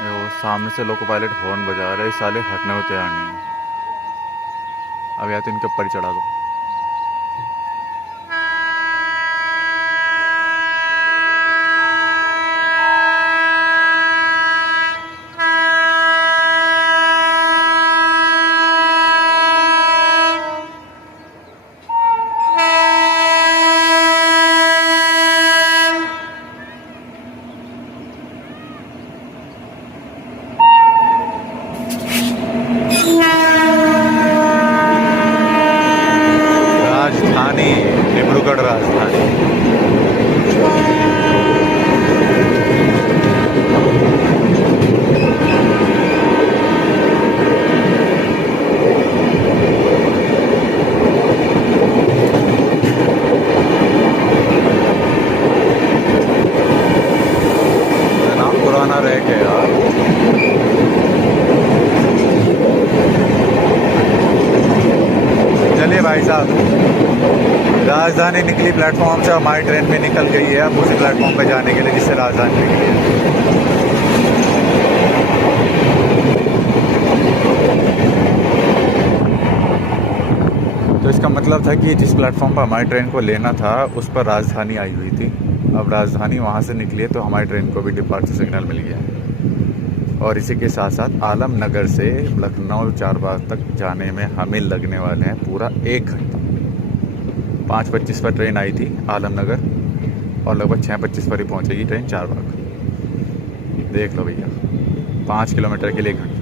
वो सामने से लोको पायलट हॉर्न बजा रहा है, इस साले हटने को तैयार नहीं है। अब या तो इनके ऊपर ही चढ़ा दो। राजधानी, डिब्रूगढ़ राजधानी। नाम पुराना रह गया यार। चलिए भाई साहब, राजधानी निकली प्लेटफॉर्म से, हमारी ट्रेन भी निकल गई है अब उसी प्लेटफॉर्म पे जाने के लिए जिससे राजधानी निकली है। तो इसका मतलब था कि जिस प्लेटफॉर्म पर हमारी ट्रेन को लेना था उस पर राजधानी आई हुई थी। अब राजधानी वहाँ से निकली है तो हमारी ट्रेन को भी डिपार्चर सिग्नल मिल गया है। और इसी के साथ साथ आलमनगर से लखनऊ चारबाग तक जाने में हमें लगने वाले हैं पूरा 1 घंटा। 5:25 पर ट्रेन आई थी आलमनगर और लगभग 6:25 पर ही पहुंचेगी ट्रेन चारबाग। देख लो भैया, 5 किलोमीटर के लिए 1 घंटा।